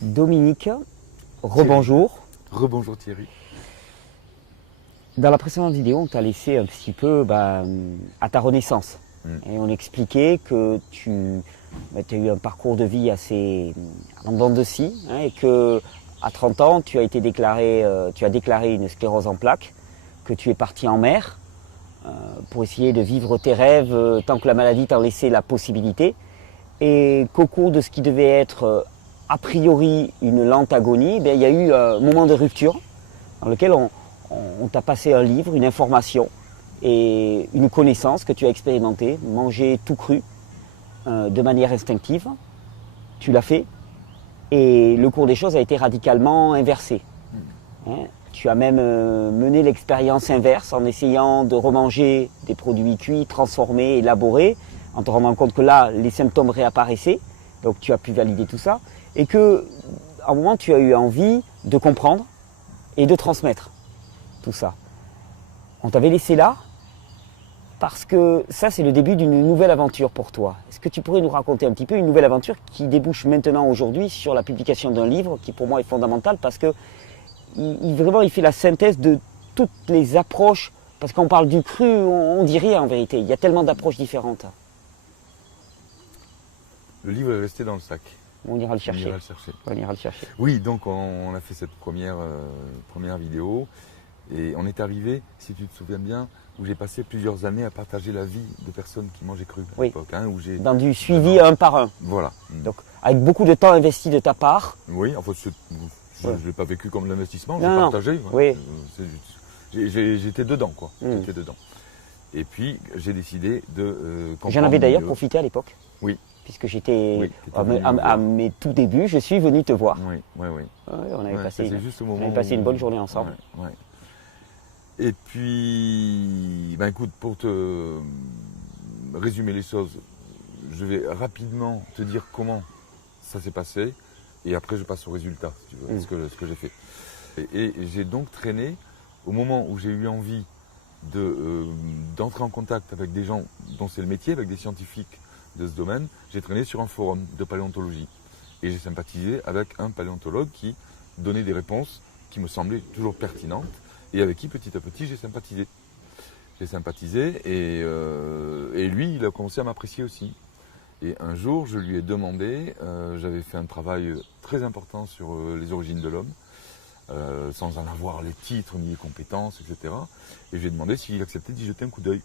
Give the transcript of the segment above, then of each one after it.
Dominique, rebonjour. Rebonjour Thierry. Dans la précédente vidéo, on t'a laissé un petit peu à ta renaissance. Et on expliquait que tu as eu un parcours de vie assez en dents de scie, et que à 30 ans, tu as déclaré une sclérose en plaques, que tu es parti en mer pour essayer de vivre tes rêves tant que la maladie t'en laissait la possibilité, et qu'au cours de ce qui devait être a priori une lente agonie, il y a eu un moment de rupture dans lequel on t'a passé un livre, une information et une connaissance que tu as expérimentée, manger tout cru de manière instinctive. Tu l'as fait et le cours des choses a été radicalement inversé. Tu as même mené l'expérience inverse en essayant de remanger des produits cuits, transformés, élaborés, en te rendant compte que là, les symptômes réapparaissaient. Donc tu as pu valider tout ça. Et qu'à un moment, tu as eu envie de comprendre et de transmettre tout ça. On t'avait laissé là parce que ça, c'est le début d'une nouvelle aventure pour toi. Est-ce que tu pourrais nous raconter un petit peu une nouvelle aventure qui débouche maintenant aujourd'hui sur la publication d'un livre qui pour moi est fondamental parce que vraiment il fait la synthèse de toutes les approches, parce qu'on parle du cru, on dit rien en vérité, il y a tellement d'approches différentes. Le livre est resté dans le sac. On ira le chercher. On ira le chercher. Oui, donc on a fait cette première vidéo et on est arrivé, si tu te souviens bien, où j'ai passé plusieurs années à partager la vie de personnes qui mangeaient cru à l'époque. Dans du suivi un par un. Voilà. Donc avec beaucoup de temps investi de ta part. Oui, enfin je ne l'ai pas vécu comme l'investissement, j'ai partagé. Oui. J'étais dedans, quoi. J'étais dedans. Et puis j'ai décidé de J'en avais d'ailleurs profité à l'époque. Oui. Puisque j'étais à mes tout débuts, je suis venu te voir. Oui. On avait passé une bonne journée ensemble. Ouais. Et puis, écoute, pour te résumer les choses, je vais rapidement te dire comment ça s'est passé et après je passe au résultat, si tu veux, ce que j'ai fait. Et j'ai donc traîné, au moment où j'ai eu envie d'entrer en contact avec des gens dont c'est le métier, avec des scientifiques de ce domaine, j'ai traîné sur un forum de paléontologie. Et j'ai sympathisé avec un paléontologue qui donnait des réponses qui me semblaient toujours pertinentes et avec qui petit à petit j'ai sympathisé. J'ai sympathisé et lui, il a commencé à m'apprécier aussi. Et un jour, je lui ai demandé, j'avais fait un travail très important sur les origines de l'homme, sans en avoir les titres ni les compétences, etc. Et je lui ai demandé s'il acceptait d'y jeter un coup d'œil.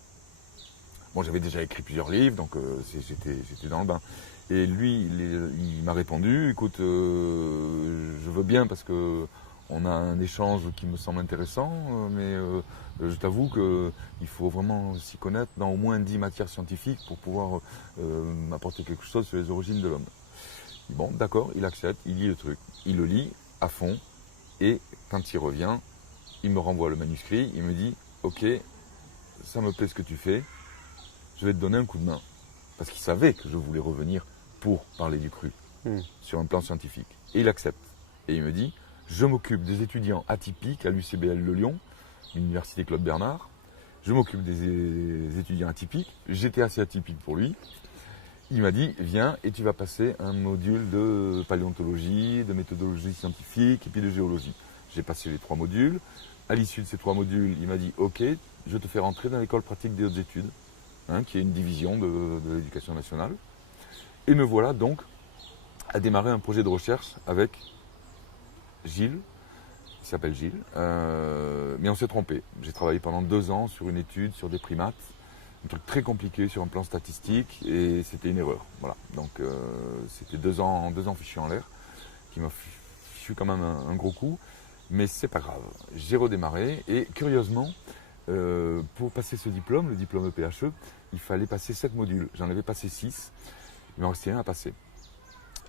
Bon, j'avais déjà écrit plusieurs livres, donc j'étais dans le bain. Et lui, il m'a répondu, écoute, je veux bien parce que on a un échange qui me semble intéressant, mais je t'avoue qu'il faut vraiment s'y connaître dans au moins 10 matières scientifiques pour pouvoir apporter quelque chose sur les origines de l'homme. Bon, d'accord, il accepte, il lit le truc. Il le lit à fond, et quand il revient, il me renvoie le manuscrit, il me dit, ok, ça me plaît ce que tu fais, je vais te donner un coup de main. Parce qu'il savait que je voulais revenir pour parler du cru, sur un plan scientifique. Et il accepte. Et il me dit, je m'occupe des étudiants atypiques à l'UCBL de Lyon, l'université Claude Bernard. Je m'occupe des étudiants atypiques. J'étais assez atypique pour lui. Il m'a dit, viens et tu vas passer un module de paléontologie, de méthodologie scientifique et puis de géologie. J'ai passé les 3 modules. À l'issue de ces 3 modules, il m'a dit, ok, je te fais rentrer dans l'école pratique des hautes études, qui est une division de l'éducation nationale. Et me voilà donc à démarrer un projet de recherche avec Gilles, il s'appelle Gilles, mais on s'est trompé. J'ai travaillé pendant 2 ans sur une étude sur des primates, un truc très compliqué sur un plan statistique, et c'était une erreur. Voilà. Donc c'était 2 ans fichus en l'air, qui m'a fichu quand même un gros coup, mais c'est pas grave. J'ai redémarré, et curieusement, pour passer ce diplôme, le diplôme EPHE, il fallait passer 7 modules. J'en avais passé 6, il m'en restait un à passer.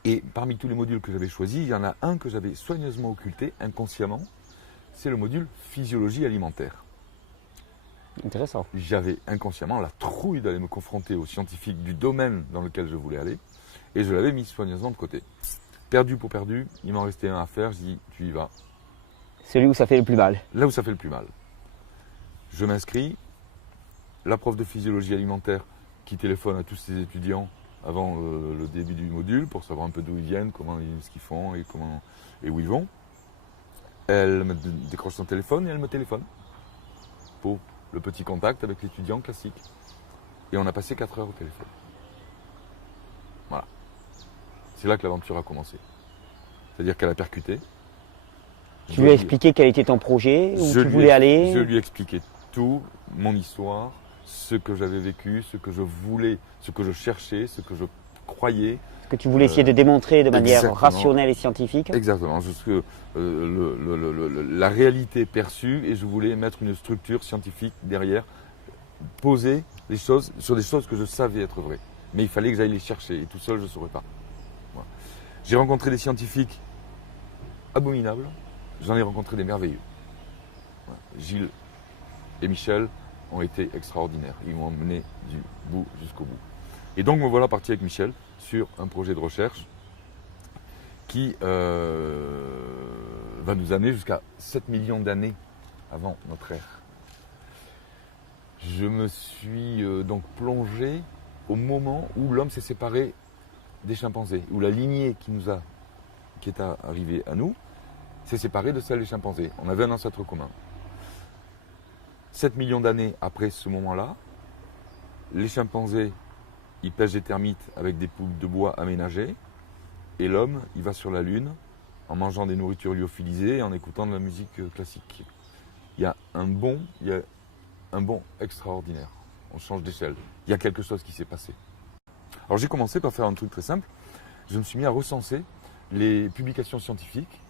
Et parmi tous les modules que j'avais choisis, il y en a un que j'avais soigneusement occulté, inconsciemment, c'est le module physiologie alimentaire. Intéressant. J'avais inconsciemment la trouille d'aller me confronter aux scientifiques du domaine dans lequel je voulais aller, et je l'avais mis soigneusement de côté. Perdu pour perdu, il m'en restait un à faire, je dis, tu y vas. Celui où ça fait le plus mal. Là où ça fait le plus mal. Je m'inscris, la prof de physiologie alimentaire qui téléphone à tous ses étudiants avant le début du module pour savoir un peu d'où ils viennent, ce qu'ils font et où ils vont. Elle me décroche son téléphone et elle me téléphone pour le petit contact avec l'étudiant classique. Et on a passé 4 heures au téléphone. Voilà. C'est là que l'aventure a commencé. C'est-à-dire qu'elle a percuté. Tu lui as expliqué quel était ton projet, où tu voulais aller? Je lui ai expliqué tout, mon histoire, ce que j'avais vécu, ce que je voulais, ce que je cherchais, ce que je croyais. Ce que tu voulais essayer de démontrer de manière exactement. Rationnelle et scientifique. Exactement, la réalité perçue, et je voulais mettre une structure scientifique derrière, poser les choses sur des choses que je savais être vraies. Mais il fallait que j'aille les chercher, et tout seul je ne saurais pas. Voilà. J'ai rencontré des scientifiques abominables, j'en ai rencontré des merveilleux. Voilà. Gilles et Michel ont été extraordinaires, ils m'ont mené du bout jusqu'au bout. Et donc me voilà parti avec Michel sur un projet de recherche qui va nous amener jusqu'à 7 millions d'années avant notre ère. Je me suis donc plongé au moment où l'homme s'est séparé des chimpanzés, où la lignée qui est arrivée à nous s'est séparée de celle des chimpanzés. On avait un ancêtre commun. 7 millions d'années après ce moment-là, les chimpanzés, ils pêchent des termites avec des poules de bois aménagées, et l'homme, il va sur la Lune en mangeant des nourritures lyophilisées et en écoutant de la musique classique. Il y a un bond extraordinaire. On change d'échelle. Il y a quelque chose qui s'est passé. Alors j'ai commencé par faire un truc très simple. Je me suis mis à recenser les publications scientifiques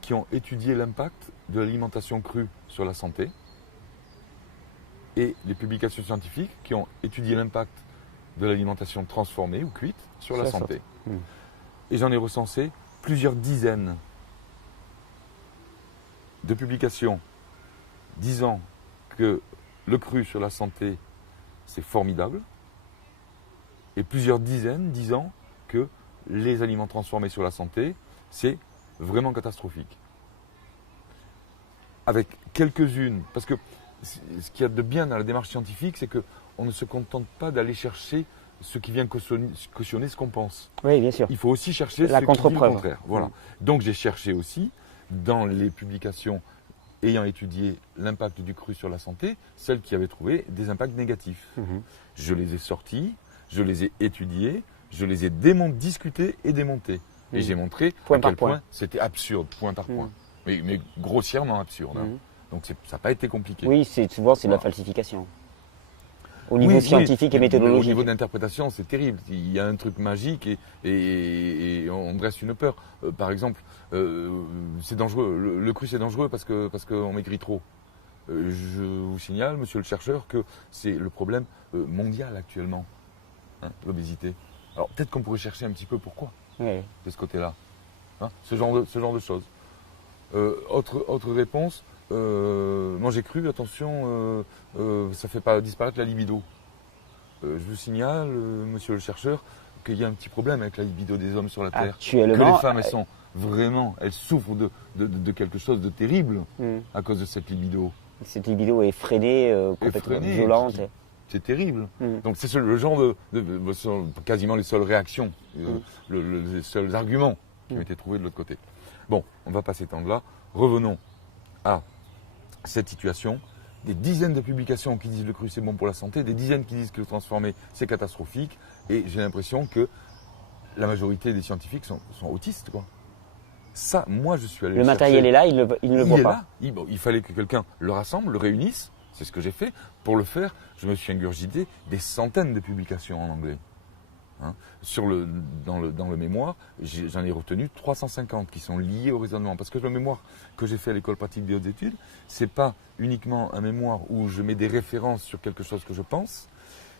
qui ont étudié l'impact de l'alimentation crue sur la santé et les publications scientifiques qui ont étudié l'impact de l'alimentation transformée ou cuite sur la santé. Et j'en ai recensé plusieurs dizaines de publications disant que le cru sur la santé, c'est formidable, et plusieurs dizaines disant que les aliments transformés sur la santé, c'est vraiment catastrophique. Avec quelques-unes, parce que ce qu'il y a de bien dans la démarche scientifique, c'est qu'on ne se contente pas d'aller chercher ce qui vient cautionner ce qu'on pense. Oui, bien sûr. Il faut aussi chercher la ce qui dit le contre-preuve. contraire. Voilà. Donc j'ai cherché aussi, dans les publications ayant étudié l'impact du cru sur la santé, celles qui avaient trouvé des impacts négatifs. Je les ai sortis, je les ai étudiés, je les ai discutés et démontés. Et j'ai montré à quel point c'était absurde, point par point. Mais grossièrement absurde. Hein. Donc ça n'a pas été compliqué. Oui, souvent c'est de la falsification. Au niveau scientifique et méthodologique. Au niveau d'interprétation, c'est terrible. Il y a un truc magique et on dresse une peur. Par exemple, c'est dangereux. Le cru, c'est dangereux parce qu'on maigrit trop. Je vous signale, monsieur le chercheur, que c'est le problème mondial actuellement, hein, l'obésité. Alors peut-être qu'on pourrait chercher un petit peu pourquoi de ce côté-là. Hein, ce genre de choses. Autre réponse. Moi j'ai cru, attention, ça ne fait pas disparaître la libido. Je vous signale, monsieur le chercheur, qu'il y a un petit problème avec la libido des hommes sur la Terre. Actuellement, que les femmes, elles souffrent de quelque chose de terrible à cause de cette libido. Cette libido est freinée, complètement violente. C'est terrible. Donc c'est le genre quasiment les seules réactions, les seuls arguments qui ont été trouvés de l'autre côté. Bon, on ne va pas s'étendre là. Revenons à cette situation. Des dizaines de publications qui disent le cru c'est bon pour la santé, des dizaines qui disent que le transformé c'est catastrophique, et j'ai l'impression que la majorité des scientifiques sont autistes, quoi. Ça, moi je suis allé le matériel est là, il ne le voit pas. Il fallait que quelqu'un le rassemble, le réunisse, c'est ce que j'ai fait. Pour le faire, je me suis ingurgité des centaines de publications en anglais. Hein. Dans le mémoire, j'en ai retenu 350 qui sont liés au raisonnement. Parce que le mémoire que j'ai fait à l'école pratique des hautes études, c'est pas uniquement un mémoire où je mets des références sur quelque chose que je pense,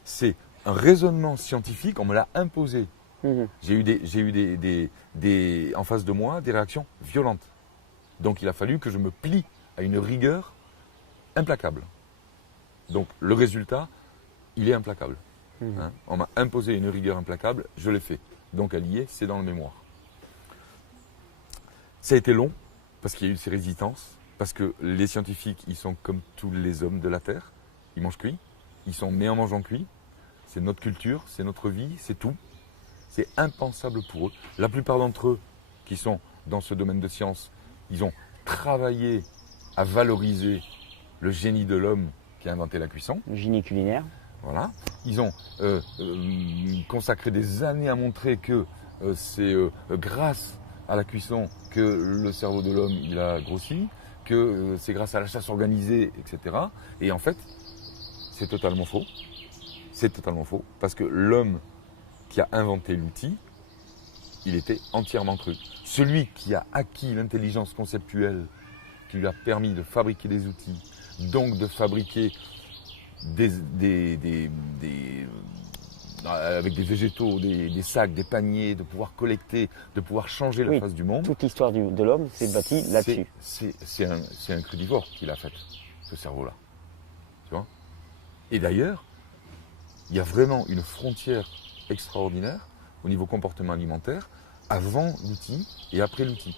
c'est un raisonnement scientifique, on me l'a imposé. J'ai eu en face de moi des réactions violentes. Donc il a fallu que je me plie à une rigueur implacable. Donc le résultat, il est implacable. Hein, on m'a imposé une rigueur implacable, je l'ai fait. Donc elle y est, c'est dans le mémoire. Ça a été long, parce qu'il y a eu ces résistances, parce que les scientifiques, ils sont comme tous les hommes de la Terre, ils mangent cuit, ils sont nés en mangeant cuit, c'est notre culture, c'est notre vie, c'est tout. C'est impensable pour eux. La plupart d'entre eux qui sont dans ce domaine de science, ils ont travaillé à valoriser le génie de l'homme qui a inventé la cuisson. Le génie culinaire. Voilà. Ils ont consacré des années à montrer que c'est grâce à la cuisson que le cerveau de l'homme il a grossi, que c'est grâce à la chasse organisée, etc. Et en fait, c'est totalement faux. C'est totalement faux. Parce que l'homme qui a inventé l'outil, il était entièrement cru. Celui qui a acquis l'intelligence conceptuelle qui lui a permis de fabriquer des outils, donc de fabriquer avec des végétaux, des sacs, des paniers, de pouvoir collecter, de pouvoir changer la face du monde. Toute l'histoire de l'homme s'est bâtie là-dessus. C'est un crudivore qui l'a fait, ce cerveau-là. Tu vois ? Et d'ailleurs, il y a vraiment une frontière extraordinaire au niveau comportement alimentaire avant l'outil et après l'outil.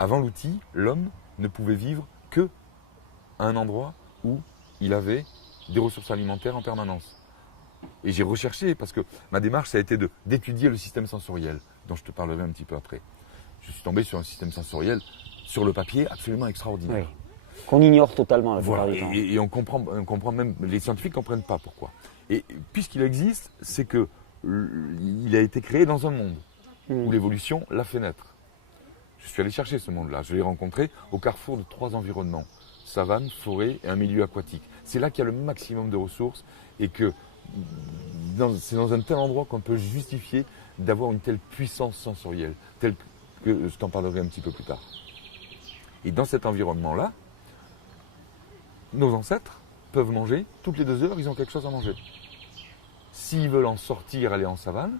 Avant l'outil, l'homme ne pouvait vivre que à un endroit où il avait des ressources alimentaires en permanence. Et j'ai recherché, parce que ma démarche, ça a été d'étudier le système sensoriel, dont je te parlerai un petit peu après. Je suis tombé sur un système sensoriel, sur le papier, absolument extraordinaire. Oui. Qu'on ignore totalement la plupart Voilà, du temps. et on comprend même, les scientifiques ne comprennent pas pourquoi. Et puisqu'il existe, c'est que il a été créé dans un monde où l'évolution l'a fait naître. Je suis allé chercher ce monde-là. Je l'ai rencontré au carrefour de 3 environnements. Savane, forêt et un milieu aquatique. C'est là qu'il y a le maximum de ressources et que c'est dans un tel endroit qu'on peut justifier d'avoir une telle puissance sensorielle, telle que je t'en parlerai un petit peu plus tard. Et dans cet environnement-là, nos ancêtres peuvent manger, toutes les 2 heures, ils ont quelque chose à manger. S'ils veulent en sortir, aller en savane,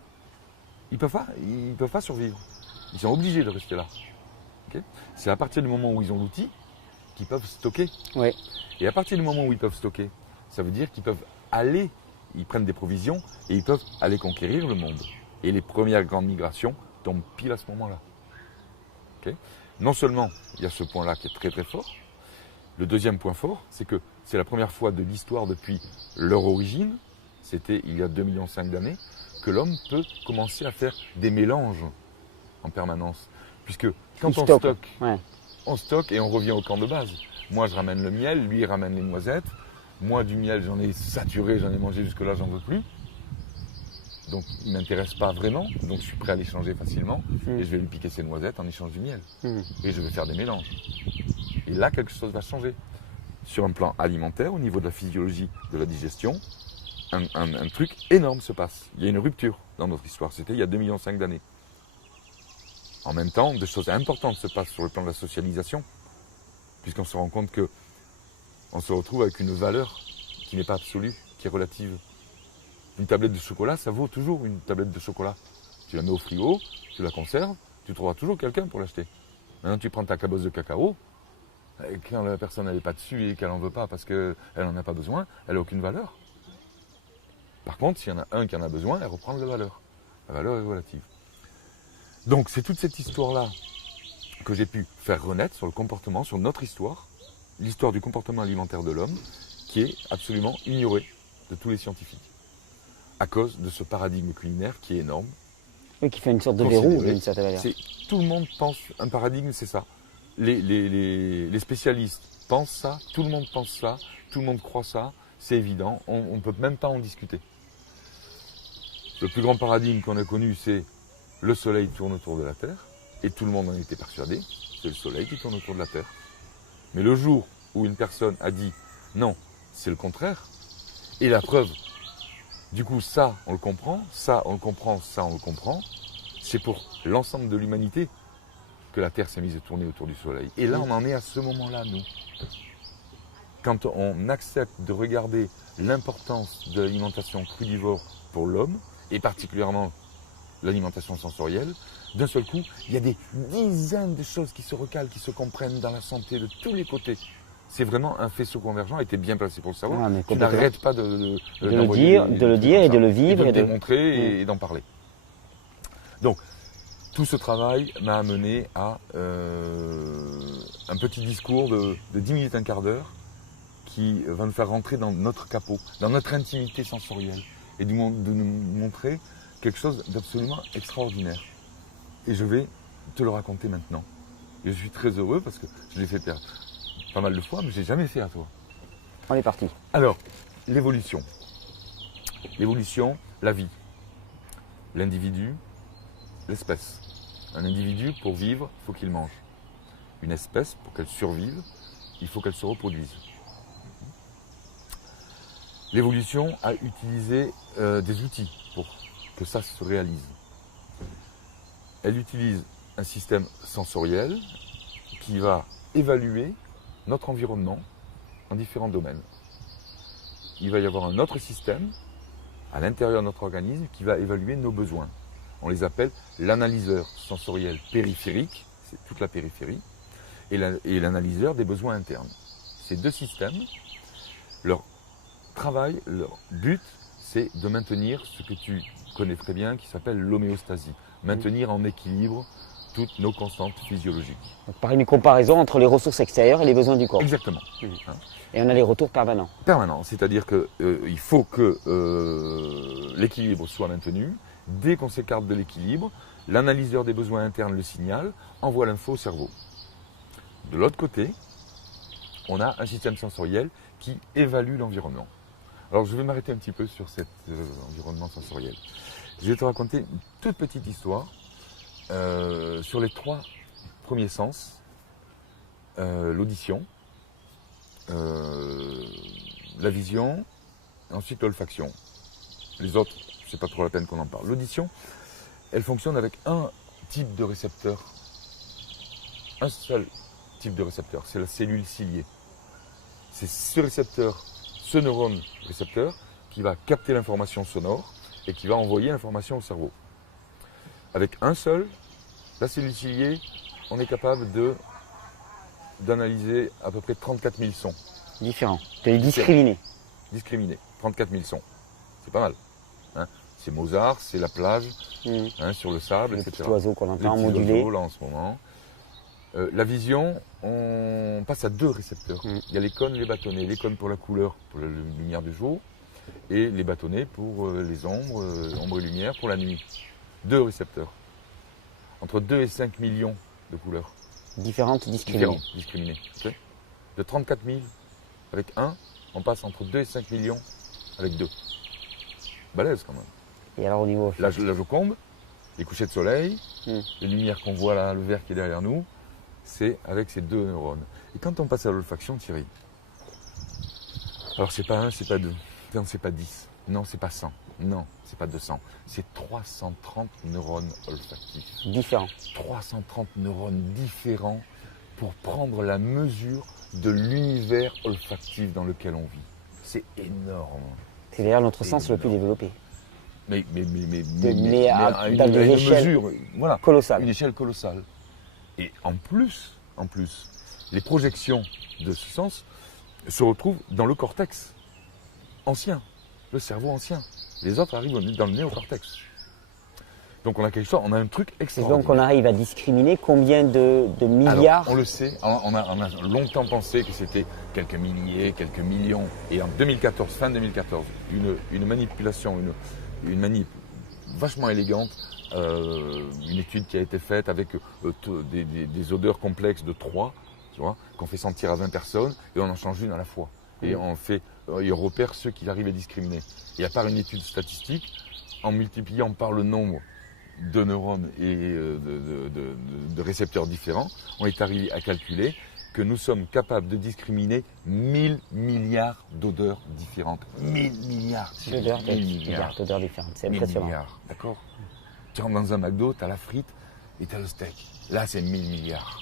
ils ne peuvent pas survivre. Ils sont obligés de rester là. Okay ? C'est à partir du moment où ils ont l'outil qu'ils peuvent stocker. Ouais. Et à partir du moment où ils peuvent stocker, ça veut dire qu'ils peuvent aller, ils prennent des provisions et ils peuvent aller conquérir le monde. Et les premières grandes migrations tombent pile à ce moment-là. Okay ? Non seulement il y a ce point-là qui est très très fort, le deuxième point fort, c'est que c'est la première fois de l'histoire depuis leur origine, c'était il y a 2,5 millions d'années, que l'homme peut commencer à faire des mélanges en permanence. Puisque quand on stocke, on stocke et on revient au camp de base. Moi, je ramène le miel, lui, il ramène les noisettes. Moi, du miel, j'en ai saturé, j'en ai mangé jusque-là, j'en veux plus. Donc, il ne m'intéresse pas vraiment. Donc, je suis prêt à l'échanger facilement. Et je vais lui piquer ses noisettes en échange du miel. Et je vais faire des mélanges. Et là, quelque chose va changer. Sur un plan alimentaire, au niveau de la physiologie de la digestion, un truc énorme se passe. Il y a une rupture dans notre histoire. C'était il y a 2,5 millions d'années. En même temps, des choses importantes se passent sur le plan de la socialisation, puisqu'on se rend compte qu'on se retrouve avec une valeur qui n'est pas absolue, qui est relative. Une tablette de chocolat, ça vaut toujours une tablette de chocolat. Tu la mets au frigo, tu la conserves, tu trouveras toujours quelqu'un pour l'acheter. Maintenant, tu prends ta cabosse de cacao, et quand la personne n'est pas dessus et qu'elle n'en veut pas parce qu'elle n'en a pas besoin, elle n'a aucune valeur. Par contre, s'il y en a un qui en a besoin, elle reprend de la valeur. La valeur est relative. Donc, c'est toute cette histoire-là que j'ai pu faire renaître sur le comportement, sur notre histoire, l'histoire du comportement alimentaire de l'homme, qui est absolument ignorée de tous les scientifiques, à cause de ce paradigme culinaire qui est énorme. Oui, qui fait une sorte de verrou d'une certaine manière. Tout le monde pense, un paradigme, c'est ça. Les spécialistes pensent ça, tout le monde pense ça, tout le monde croit ça, c'est évident, on ne peut même pas en discuter. Le plus grand paradigme qu'on a connu, c'est le soleil tourne autour de la Terre, et tout le monde en était persuadé, c'est le soleil qui tourne autour de la Terre. Mais le jour où une personne a dit non, c'est le contraire, et la preuve, du coup ça on le comprend, ça on le comprend, ça on le comprend, c'est pour l'ensemble de l'humanité que la Terre s'est mise à tourner autour du soleil. Et là on en est à ce moment-là, nous. Quand on accepte de regarder l'importance de l'alimentation crudivore pour l'homme, et particulièrement l'alimentation sensorielle, d'un seul coup, il y a des dizaines de choses qui se recalent, qui se comprennent dans la santé de tous les côtés. C'est vraiment un faisceau convergent, et tu es bien placé pour le savoir. Tu n'arrêtes pas de le dire et de le vivre. Et de le démontrer et d'en parler. Donc, tout ce travail m'a amené à un petit discours de 10 minutes, un quart d'heure, qui va nous faire rentrer dans notre capot, dans notre intimité sensorielle, et de nous montrer quelque chose d'absolument extraordinaire. Et je vais te le raconter maintenant. Et je suis très heureux parce que je l'ai fait pas mal de fois, mais je ne l'ai jamais fait à toi. On est parti. Alors, l'évolution. L'évolution, la vie. L'individu, l'espèce. Un individu, pour vivre, il faut qu'il mange. Une espèce, pour qu'elle survive, il faut qu'elle se reproduise. L'évolution a utilisé des outils pour que ça se réalise. Elle utilise un système sensoriel qui va évaluer notre environnement en différents domaines. Il va y avoir un autre système à l'intérieur de notre organisme qui va évaluer nos besoins. On les appelle l'analyseur sensoriel périphérique, c'est toute la périphérie, et l'analyseur des besoins internes. Ces deux systèmes, leur travail, leur but, c'est de maintenir ce que tu connais très bien, qui s'appelle l'homéostasie. Maintenir en équilibre toutes nos constantes physiologiques. Donc, par une comparaison entre les ressources extérieures et les besoins du corps. Exactement. Et on a les retours permanents. Permanent, c'est-à-dire qu'il faut que l'équilibre soit maintenu. Dès qu'on s'écarte de l'équilibre, l'analyseur des besoins internes le signale, envoie l'info au cerveau. De l'autre côté, on a un système sensoriel qui évalue l'environnement. Alors je vais m'arrêter un petit peu sur cet environnement sensoriel. Je vais te raconter une toute petite histoire sur les 3 premiers sens. L'audition, la vision, et ensuite l'olfaction. Les autres, c'est pas trop la peine qu'on en parle. L'audition, elle fonctionne avec un type de récepteur. Un seul type de récepteur, c'est la cellule ciliée. C'est ce récepteur, ce neurone récepteur, qui va capter l'information sonore et qui va envoyer l'information au cerveau. Avec un seul, la cellule ciliée, on est capable d'analyser à peu près 34 000 sons. Différents. De les discriminer. Discriminés. 34 000 sons. C'est pas mal. Hein, c'est Mozart, c'est la plage, sur le sable, le etc. petit oiseau qu'on entend le petit modulé. oiseau, là, en ce moment. La vision, on passe à 2 récepteurs. Il y a les cônes, les bâtonnets. Les cônes pour la couleur, pour la lumière du jour, et les bâtonnets pour les ombres, ombre et lumière pour la nuit. 2 récepteurs. Entre 2 et 5 millions de couleurs. Différentes, discriminées. Discriminées. Okay. De 34 000 avec 1, on passe entre 2 et 5 millions avec 2. Balèze quand même. Et alors au niveau... La Joconde, les couchers de soleil, les lumières qu'on voit là, le vert qui est derrière nous, c'est avec ces 2 neurones. Et quand on passe à l'olfaction, Thierry, alors c'est pas 1, c'est pas 2, non, c'est pas 10, non, c'est pas 100, non, c'est pas 200, c'est 330 neurones olfactifs. Différents. 330 neurones différents pour prendre la mesure de l'univers olfactif dans lequel on vit. C'est énorme. C'est d'ailleurs notre sens le plus développé. Mais à une des échelles mesure, voilà, colossales. une échelle colossale. Et en plus, les projections de ce sens se retrouvent dans le cortex ancien, le cerveau ancien. Les autres arrivent dans le néocortex. Donc on a quelque chose, on a un truc extraordinaire. Donc on arrive à discriminer combien de milliards. Alors, on le sait, on a longtemps pensé que c'était quelques milliers, quelques millions. Et en 2014, fin 2014, une manipulation, une manip vachement élégante, une étude qui a été faite avec des odeurs complexes de 3, tu vois, qu'on fait sentir à 20 personnes et on en change une à la fois. Et on repère ceux qui arrivent à discriminer. Et à part une étude statistique, en multipliant par le nombre de neurones et de récepteurs différents, on est arrivé à calculer que nous sommes capables de discriminer 1000 milliards d'odeurs différentes. 1000 milliards d'odeurs différentes. C'est 1000 impressionnant. milliards, d'accord. Tu rentres dans un McDo, tu as la frite et tu as le steak. Là, c'est 1000 milliards.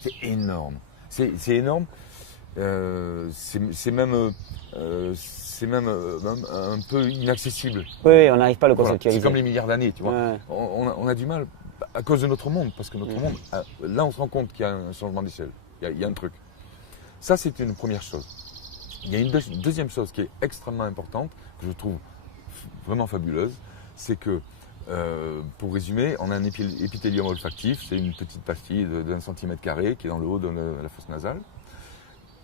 C'est énorme. C'est énorme. C'est même un peu inaccessible. Oui, on n'arrive pas à le Voilà. conceptualiser. C'est comme les milliards d'années, tu vois. Ouais. On a du mal à cause de notre monde, parce que notre monde, là, on se rend compte qu'il y a un changement d'échelle. Il y a un truc. Ça, c'est une première chose. Il y a une deuxième chose qui est extrêmement importante, que je trouve vraiment fabuleuse, c'est que, pour résumer, on a un épithélium olfactif, c'est une petite pastille d'1 cm² qui est dans le haut de la fosse nasale.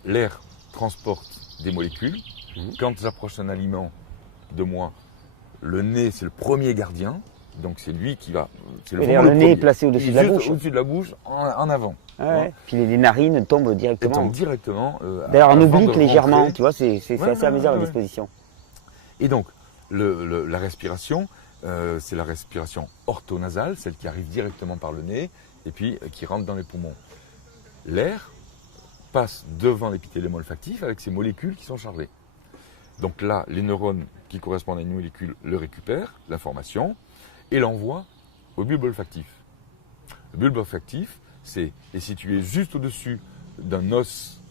L'air transporte des molécules. Quand j'approche un aliment de moi, le nez, c'est le premier gardien. Donc c'est lui qui va. C'est Et d'ailleurs, le nez est placé au-dessus de la Juste bouche. Au-dessus de la bouche, en avant. Ouais. Puis les narines tombent directement. Tombe directement. D'ailleurs, on avant oblique de légèrement, rentrer. tu vois, c'est assez amusant la disposition. Et donc, la respiration, c'est la respiration orthonasale, celle qui arrive directement par le nez et puis qui rentre dans les poumons. L'air passe devant l'épithélium olfactif avec ces molécules qui sont chargées. Donc là, les neurones qui correspondent à une molécule le récupèrent, l'information, et l'envoient au bulbe olfactif. Le bulbe olfactif est situé juste au-dessus d'un os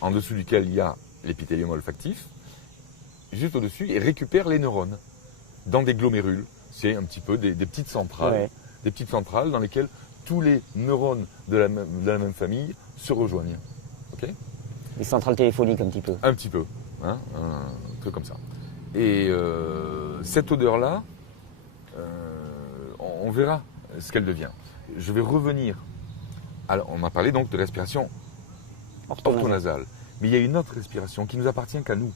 en dessous duquel il y a l'épithélium olfactif, juste au-dessus, et récupère les neurones dans des glomérules. C'est un petit peu des petites centrales, des petites centrales dans lesquelles tous les neurones de la même famille se rejoignent. Okay, les centrales téléphoniques un petit peu. Un petit peu, hein, un truc comme ça. Et cette odeur-là, on verra ce qu'elle devient. Je vais revenir. Alors, on m'a parlé donc de respiration orthonasale. Mais il y a une autre respiration qui ne nous appartient qu'à nous.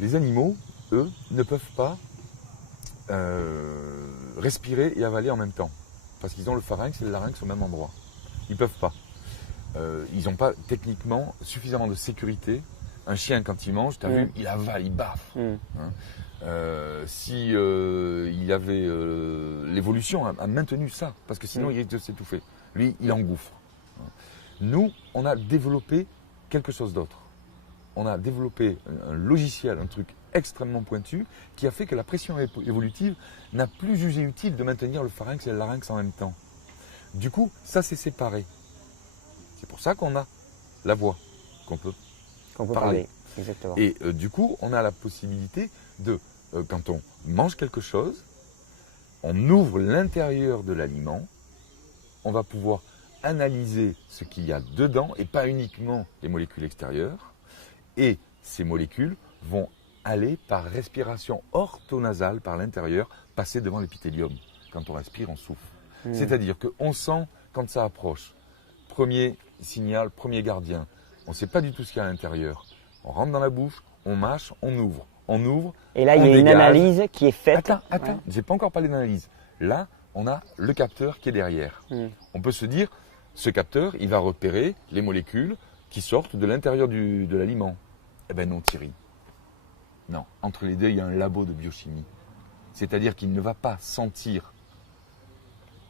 Les animaux, eux, ne peuvent pas respirer et avaler en même temps. Parce qu'ils ont le pharynx et le larynx au même endroit. Ils ne peuvent pas. Ils n'ont pas techniquement suffisamment de sécurité. Un chien, quand il mange, tu as vu, il avale, il baffe. Si il y avait l'évolution a maintenu ça, parce que sinon il risque de s'étouffer. Lui, il engouffre. Nous, on a développé quelque chose d'autre. On a développé un logiciel, un truc extrêmement pointu, qui a fait que la pression évolutive n'a plus jugé utile de maintenir le pharynx et le larynx en même temps. Du coup, ça s'est séparé. C'est pour ça qu'on a la voix, qu'on peut parler. Exactement. Et du coup, on a la possibilité de, quand on mange quelque chose, on ouvre l'intérieur de l'aliment, on va pouvoir analyser ce qu'il y a dedans et pas uniquement les molécules extérieures. Et ces molécules vont aller par respiration orthonasale par l'intérieur, passer devant l'épithélium. Quand on respire, on souffle. C'est-à-dire qu'on sent quand ça approche. Premier signal, premier gardien. On ne sait pas du tout ce qu'il y a à l'intérieur. On rentre dans la bouche, on mâche, on ouvre. On ouvre. Et là, il y a une analyse qui est faite. Attends, je n'ai pas encore parlé d'analyse. Là, on a le capteur qui est derrière. On peut se dire, ce capteur, il va repérer les molécules qui sortent de l'intérieur de l'aliment. Eh bien non, Thierry. Non, entre les deux, il y a un labo de biochimie. C'est-à-dire qu'il ne va pas sentir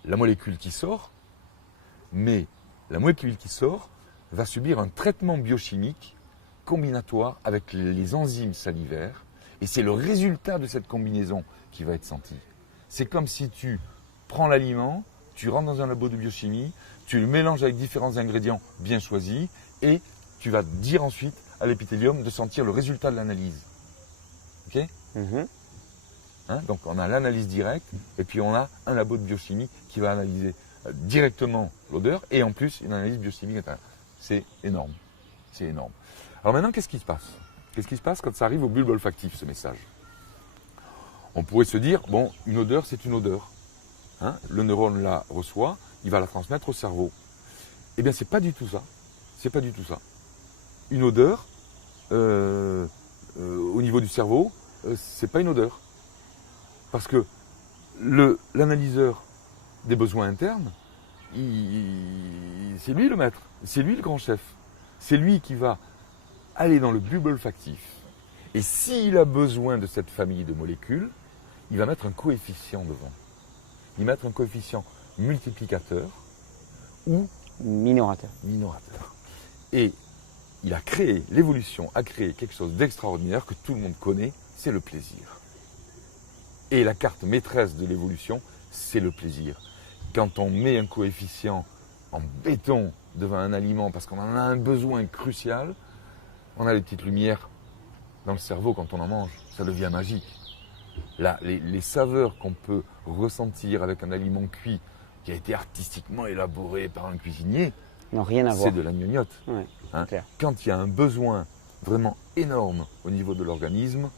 la molécule qui sort, mais la molécule qui sort va subir un traitement biochimique combinatoire avec les enzymes salivaires, et c'est le résultat de cette combinaison qui va être senti. C'est comme si tu prends l'aliment, tu rentres dans un labo de biochimie, tu le mélanges avec différents ingrédients bien choisis, et tu vas dire ensuite à l'épithélium de sentir le résultat de l'analyse. Ok ? Donc on a l'analyse directe, et puis on a un labo de biochimie qui va analyser directement l'odeur, et en plus une analyse biochimique intérieure. C'est énorme. C'est énorme. Alors maintenant, qu'est-ce qui se passe ? Qu'est-ce qui se passe quand ça arrive au bulbe olfactif, ce message ? On pourrait se dire, bon, une odeur, c'est une odeur. Le neurone la reçoit, il va la transmettre au cerveau. Eh bien, c'est pas du tout ça. C'est pas du tout ça. Une odeur, au niveau du cerveau, c'est pas une odeur. Parce que l'analyseur des besoins internes, c'est lui le maître, c'est lui le grand chef. C'est lui qui va aller dans le bulbe olfactif. Et s'il a besoin de cette famille de molécules, il va mettre un coefficient devant. Il va mettre un coefficient multiplicateur ou minorateur. Et il a créé, l'évolution a créé quelque chose d'extraordinaire que tout le monde connaît, c'est le plaisir. Et la carte maîtresse de l'évolution, c'est le plaisir. Quand on met un coefficient en béton devant un aliment parce qu'on en a un besoin crucial, on a les petites lumières dans le cerveau quand on en mange. Ça devient magique. Là, les saveurs qu'on peut ressentir avec un aliment cuit qui a été artistiquement élaboré par un cuisinier, n'ont rien à voir. C'est de la gnognotte. Ouais, quand il y a un besoin vraiment énorme au niveau de l'organisme,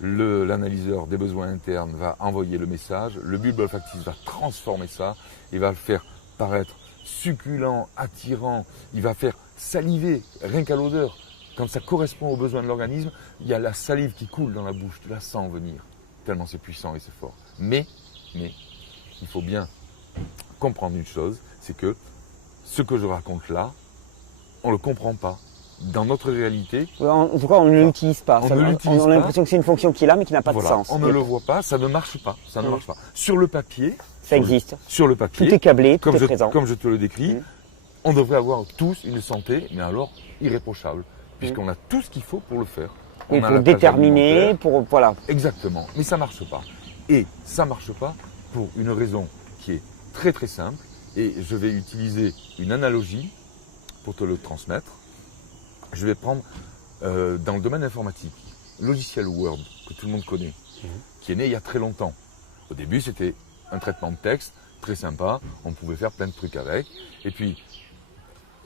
l'analyseur des besoins internes va envoyer le message, le bulbe olfactif va transformer ça, il va le faire paraître succulent, attirant, il va faire saliver, rien qu'à l'odeur. Quand ça correspond aux besoins de l'organisme, il y a la salive qui coule dans la bouche, tu la sens venir. tellement c'est puissant et c'est fort. Mais, il faut bien comprendre une chose, c'est que ce que je raconte là, on ne le comprend pas. Dans notre réalité, En tout cas, on ne l'utilise pas. On a l'impression que c'est une fonction qui est là, mais qui n'a pas de sens. on ne le voit pas, ça ne marche pas. Ça ne marche pas. Sur le papier, Ça existe. Sur le papier, Tout est câblé, tout est présent. Comme je te le décris, on devrait avoir tous une santé, mais alors irréprochable, puisqu'on a tout ce qu'il faut pour le faire. Oui, On a pour la plage déterminer, alimentaire. pour voilà. Exactement, mais ça ne marche pas. Et ça ne marche pas pour une raison qui est très très simple, et je vais utiliser une analogie pour te le transmettre. Je vais prendre dans le domaine informatique, le logiciel Word, que tout le monde connaît, qui est né il y a très longtemps. Au début, c'était un traitement de texte très sympa, on pouvait faire plein de trucs avec. Et puis,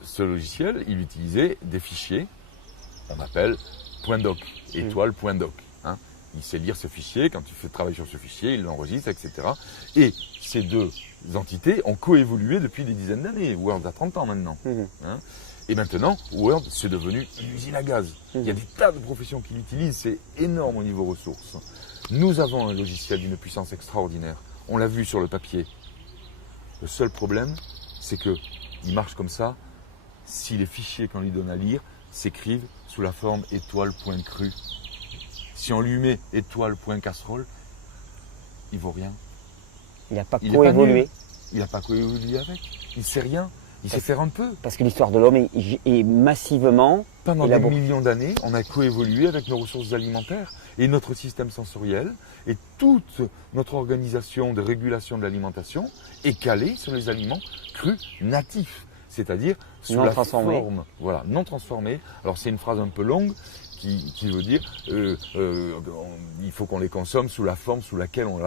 ce logiciel, il utilisait des fichiers, on appelle .doc, étoile .doc. Hein. Il sait lire ce fichier, quand tu fais travail sur ce fichier, il l'enregistre, etc. Et ces deux entités ont coévolué depuis des dizaines d'années. Word a 30 ans maintenant. Hein. Et maintenant, Word, c'est devenu une usine à gaz. Il y a des tas de professions qui l'utilisent, c'est énorme au niveau ressources. Nous avons un logiciel d'une puissance extraordinaire. On l'a vu sur le papier. Le seul problème, c'est qu'il marche comme ça si les fichiers qu'on lui donne à lire s'écrivent sous la forme étoile.cru. Si on lui met étoile.casserole, il ne vaut rien. Il n'a pas coévolué. Il n'a pas coévolué avec. Il ne sait rien. Il sait faire un peu. Parce que l'histoire de l'homme est massivement Pendant des millions d'années, on a coévolué avec nos ressources alimentaires et notre système sensoriel et toute notre organisation de régulation de l'alimentation est calée sur les aliments crus natifs, c'est-à-dire sous la forme non transformée. Alors c'est une phrase un peu longue qui veut dire il faut qu'on les consomme sous la forme sous laquelle on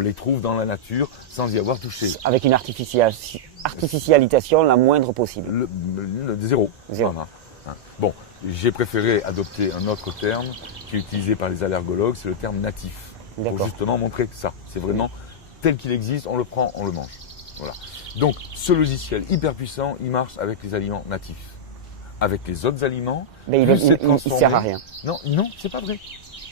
les trouve dans la nature sans y avoir touché. Avec une artificialisation la moindre possible. Zéro. Voilà. Bon, j'ai préféré adopter un autre terme qui est utilisé par les allergologues, c'est le terme natif. Pour justement montrer que ça, c'est vraiment tel qu'il existe, on le prend, on le mange. Voilà. Donc ce logiciel hyper puissant, il marche avec les aliments natifs. Avec les autres aliments, mais il ne sert à rien. Non, c'est pas vrai.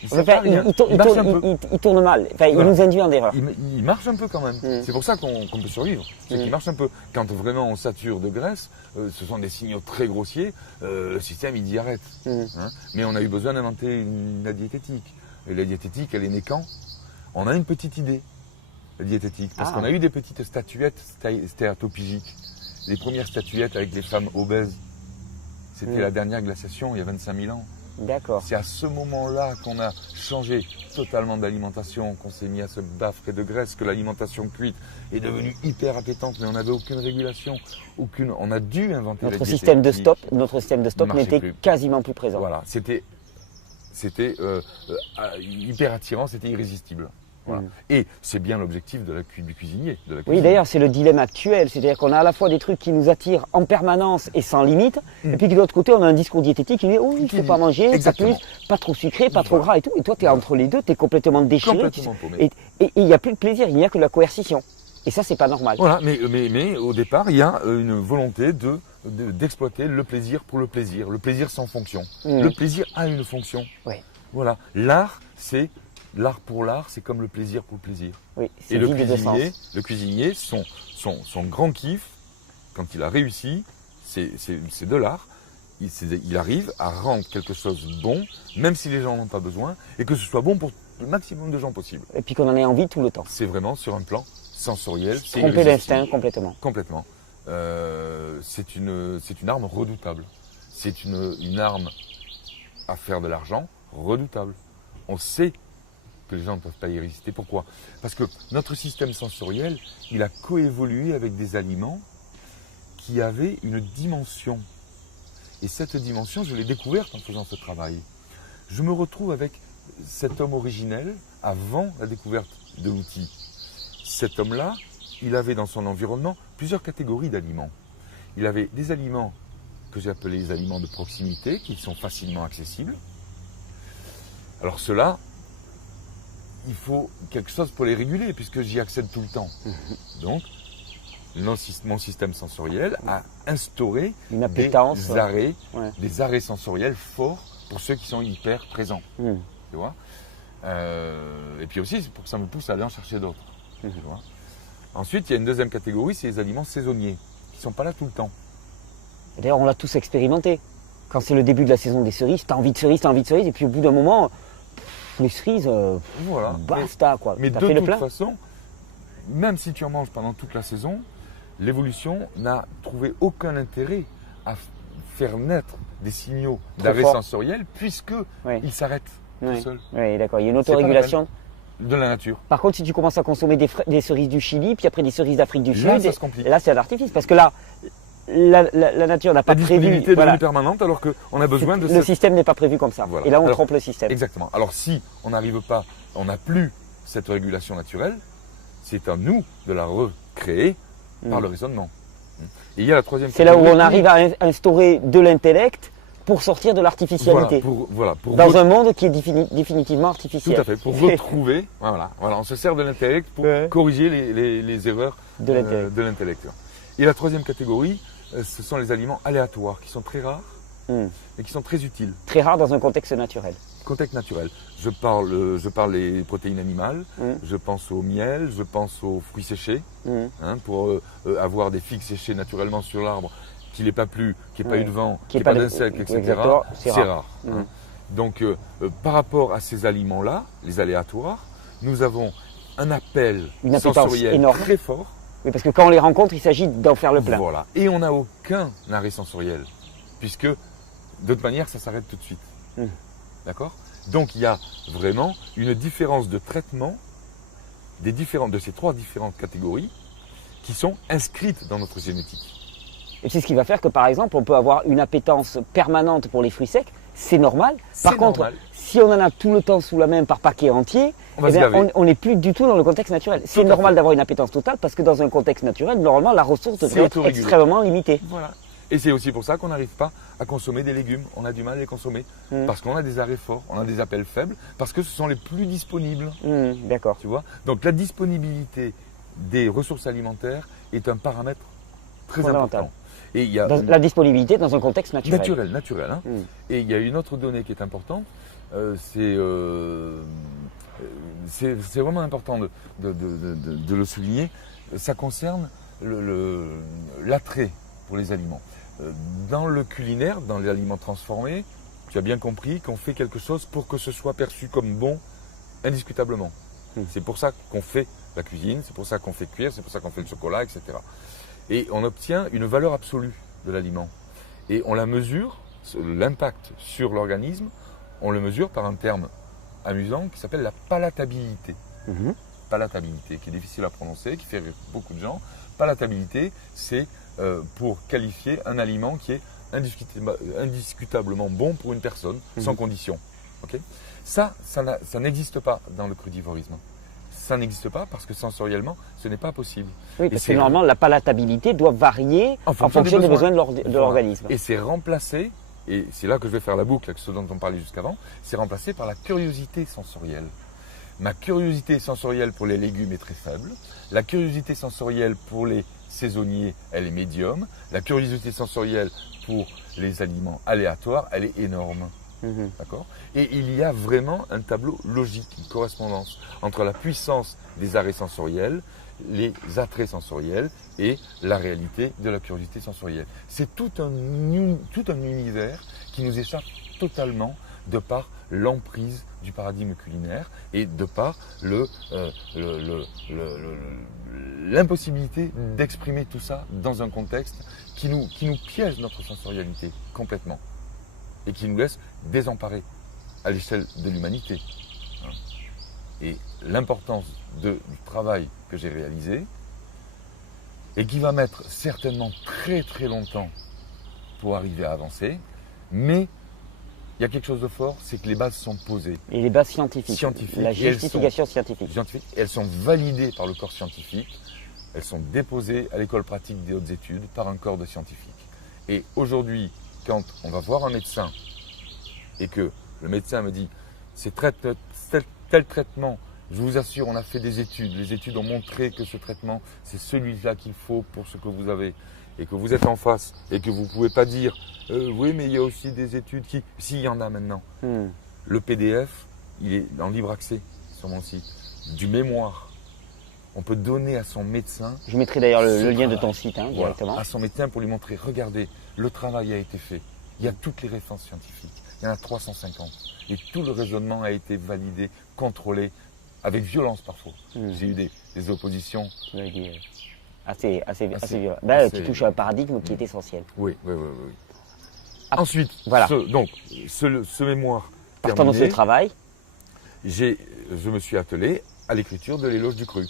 Il tourne mal. Enfin, il nous induit en erreur. Il marche un peu quand même. C'est pour ça qu'on peut survivre. C'est qu'il marche un peu. Quand vraiment on sature de graisse, ce sont des signaux très grossiers. Le système il dit arrête. Hein. Mais on a eu besoin d'inventer la diététique. Et la diététique, elle est née quand? On a une petite idée. La diététique. Parce qu'on a eu des petites statuettes stéatopigiques. Les premières statuettes avec les femmes obèses. C'était la dernière glaciation il y a 25 000 ans. D'accord. C'est à ce moment-là qu'on a changé totalement d'alimentation, qu'on s'est mis à se baffrer de graisse, que l'alimentation cuite est devenue hyper appétante, mais on n'avait aucune régulation, on a dû inventer notre système de stop. Notre système de stop n'était quasiment plus présent. Voilà, c'était hyper attirant, c'était irrésistible. Voilà. Et c'est bien l'objectif du cuisinier. Oui, d'ailleurs, c'est le dilemme actuel. C'est-à-dire qu'on a à la fois des trucs qui nous attirent en permanence et sans limite, et puis de l'autre côté, on a un discours diététique qui dit « Oh, il ne faut pas manger, pas plus, pas trop sucré, pas trop gras et tout ». Et toi, tu es entre les deux, tu es complètement déchiré. Et il n'y a plus de plaisir, il n'y a que de la coercition. Et ça, c'est pas normal. Voilà, mais au départ, il y a une volonté d'exploiter le plaisir pour le plaisir sans fonction. Le plaisir a une fonction. Oui. Voilà. L'art pour l'art, c'est comme le plaisir pour le plaisir. Oui, et le cuisinier, son grand kiff, quand il a réussi, c'est de l'art. Il arrive à rendre quelque chose bon, même si les gens n'en ont pas besoin, et que ce soit bon pour le maximum de gens possible. Et puis qu'on en ait envie tout le temps. C'est vraiment sur un plan sensoriel. Tromper l'instinct complètement. Complètement. C'est une arme redoutable. C'est une arme à faire de l'argent redoutable. On sait que les gens ne peuvent pas y résister. Pourquoi? Parce que notre système sensoriel, il a coévolué avec des aliments qui avaient une dimension. Et cette dimension, je l'ai découverte en faisant ce travail. Je me retrouve avec cet homme originel avant la découverte de l'outil. Cet homme-là, il avait dans son environnement plusieurs catégories d'aliments. Il avait des aliments que j'ai appelés les aliments de proximité, qui sont facilement accessibles. Alors ceux-là, il faut quelque chose pour les réguler, puisque j'y accède tout le temps. Donc, mon système sensoriel a instauré des arrêts sensoriels forts pour ceux qui sont hyper présents. Tu vois ? Et puis aussi, c'est pour que ça me pousse à aller en chercher d'autres. Tu vois. Ensuite, il y a une deuxième catégorie, c'est les aliments saisonniers, qui ne sont pas là tout le temps. D'ailleurs, on l'a tous expérimenté. Quand c'est le début de la saison des cerises, t'as envie de cerises, et puis au bout d'un moment, les cerises, Voilà. basta quoi. Mais T'as de fait le toute plein. façon, même si tu en manges pendant toute la saison, l'évolution n'a trouvé aucun intérêt à faire naître des signaux d'arrêt fort. sensoriel, puisque Ouais. ils s'arrêtent tout Oui, seuls d'accord. Il y a une C'est pas la autorégulation. de la nature. Par contre, si tu commences à consommer des cerises du Chili, puis après des cerises d'Afrique du Là, Sud, ça se complique. là c'est un artifice. Parce que là, la nature n'a pas La prévu. disponibilité est Voilà. devenue permanente alors qu'on a besoin de Le système n'est pas prévu comme ça. Voilà. Et là, on Alors, trompe le système. Exactement. Alors si on n'arrive pas, on n'a plus cette régulation naturelle, c'est à nous de la recréer par le raisonnement. Et il y a la troisième C'est là où on catégorie. arrive à instaurer de l'intellect pour sortir de l'artificialité. Pour dans un monde qui est définitivement Tout artificiel. à fait, pour retrouver, voilà, on se sert de l'intellect pour Ouais. corriger les erreurs De l'intellect. de l'intellect. Et la troisième catégorie, ce sont les aliments aléatoires qui sont très rares et qui sont très utiles. Très rare dans un contexte naturel. Contexte naturel. Je parle des protéines animales, je pense au miel, je pense aux fruits séchés, pour avoir des figues séchées naturellement sur l'arbre, qu'il n'ait pas plu, qu'il n'y ait pas eu de vent, qu'il n'y ait pas d'insectes, etc. Exactement, C'est rare. Donc, par rapport à ces aliments-là, les aléatoires, nous avons un appel Une appétence sensoriel énorme. très fort. Oui, parce que quand on les rencontre, il s'agit d'en faire le plein. Voilà. Et on n'a aucun arrêt sensoriel, puisque de toute manière, ça s'arrête tout de suite. D'accord? Donc, il y a vraiment une différence de traitement de ces trois différentes catégories qui sont inscrites dans notre génétique. Et c'est ce qui va faire que, par exemple, on peut avoir une appétence permanente pour les fruits secs. C'est normal. Par contre, normal. si on en a tout le temps sous la main par paquet entier, On va se gaver. on n'est plus du tout dans le contexte naturel. C'est à normal fait. d'avoir une appétence totale parce que dans un contexte naturel, normalement, la ressource C'est devrait être autorégulé. extrêmement limitée. Voilà. Et c'est aussi pour ça qu'on n'arrive pas à consommer des légumes. On a du mal à les consommer. Parce qu'on a des arrêts forts, on a des appels faibles, parce que ce sont les plus disponibles. D'accord. Tu vois? Donc la disponibilité des ressources alimentaires est un paramètre très Fondamental. important. Et il y a La disponibilité dans un contexte naturel. naturel. Hein. Et il y a une autre donnée qui est importante, c'est vraiment important de le souligner. Ça concerne l'attrait pour les aliments. Dans le culinaire, dans les aliments transformés, tu as bien compris qu'on fait quelque chose pour que ce soit perçu comme bon, indiscutablement. C'est pour ça qu'on fait la cuisine, c'est pour ça qu'on fait cuire, c'est pour ça qu'on fait le chocolat, etc. Et on obtient une valeur absolue de l'aliment. Et on la mesure, l'impact sur l'organisme, on le mesure par un terme amusant qui s'appelle la palatabilité. Palatabilité, qui est difficile à prononcer, qui fait rire beaucoup de gens. Palatabilité, c'est pour qualifier un aliment qui est indiscutablement bon pour une personne, sans condition. Okay, ça n'existe pas dans le crudivorisme. Ça n'existe pas parce que sensoriellement, ce n'est pas possible. Oui, parce que normalement, la palatabilité doit varier en fonction des besoins de l'organisme. Et c'est remplacé, et c'est là que je vais faire la boucle avec ce dont on parlait jusqu'avant, c'est remplacé par la curiosité sensorielle. Ma curiosité sensorielle pour les légumes est très faible. La curiosité sensorielle pour les saisonniers, elle est médium. La curiosité sensorielle pour les aliments aléatoires, elle est énorme. D'accord ? Et il y a vraiment un tableau logique, une correspondance entre la puissance des arrêts sensoriels, les attraits sensoriels et la réalité de la curiosité sensorielle. C'est tout un univers qui nous échappe totalement de par l'emprise du paradigme culinaire et de par l'impossibilité d'exprimer tout ça dans un contexte qui nous piège notre sensorialité complètement et qui nous laisse désemparés à l'échelle de l'humanité. Et l'importance du travail que j'ai réalisé et qui va mettre certainement très très longtemps pour arriver à avancer, mais il y a quelque chose de fort, c'est que les bases sont posées. Et les bases scientifiques. La justification scientifique. Elles sont validées par le corps scientifique, elles sont déposées à l'école pratique des hautes études par un corps de scientifiques. Et aujourd'hui, quand on va voir un médecin et que le médecin me dit c'est tel traitement, je vous assure, on a fait des études, les études ont montré que ce traitement, c'est celui-là qu'il faut pour ce que vous avez, et que vous êtes en face, et que vous ne pouvez pas dire oui, mais il y a aussi des études qui… S'il y en a maintenant, le PDF, il est en libre accès sur mon site, du mémoire. On peut donner à son médecin. Je mettrai d'ailleurs le lien de travail. ton site directement. Voilà, à son médecin pour lui montrer, regardez, le travail a été fait. Il y a toutes les références scientifiques. Il y en a 350. Et tout le raisonnement a été validé, contrôlé, avec violence parfois. J'ai eu des oppositions. Tu m'avais dit, assez violent. assez- Tu touches à un paradigme qui est essentiel. Oui. Ah, Ensuite, voilà. ce mémoire Partant de ce terminé, travail, je me suis attelé à l'écriture de l'éloge du cru.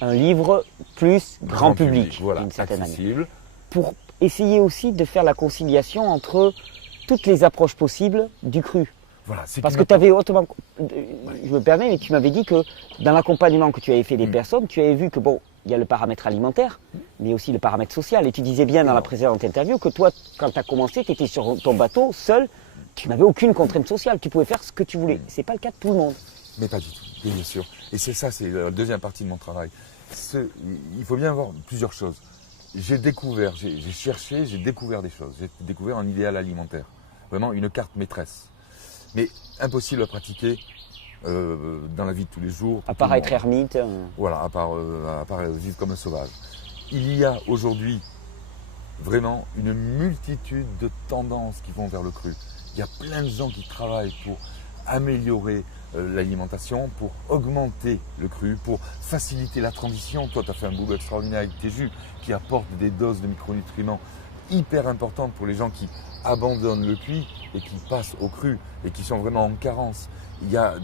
un livre plus grand public, voilà, d'une certaine manière. accessible. Pour essayer aussi de faire la conciliation entre toutes les approches possibles du cru. Voilà, c'est Parce qui que m'a- tu avais autrement. Je me permets, mais tu m'avais dit que dans l'accompagnement que tu avais fait des personnes, tu avais vu que bon, il y a le paramètre alimentaire, mais aussi le paramètre social. Et tu disais bien dans la précédente interview que toi, quand tu as commencé, tu étais sur ton bateau, seul, tu n'avais aucune contrainte sociale, tu pouvais faire ce que tu voulais. C'est pas le cas de tout le monde. Mais pas du tout, bien sûr. Et c'est ça, c'est la deuxième partie de mon travail. Il faut bien voir plusieurs choses. J'ai découvert, j'ai cherché, j'ai découvert des choses. J'ai découvert un idéal alimentaire. Vraiment une carte maîtresse. Mais impossible à pratiquer dans la vie de tous les jours. À part être ermite. Voilà, à part vivre comme un sauvage. Il y a aujourd'hui vraiment une multitude de tendances qui vont vers le cru. Il y a plein de gens qui travaillent pour améliorer l'alimentation, pour augmenter le cru, pour faciliter la transition. Toi, tu as fait un boulot extraordinaire avec tes jus qui apportent des doses de micronutriments hyper importantes pour les gens qui abandonnent le cuit et qui passent au cru et qui sont vraiment en carence. Il y a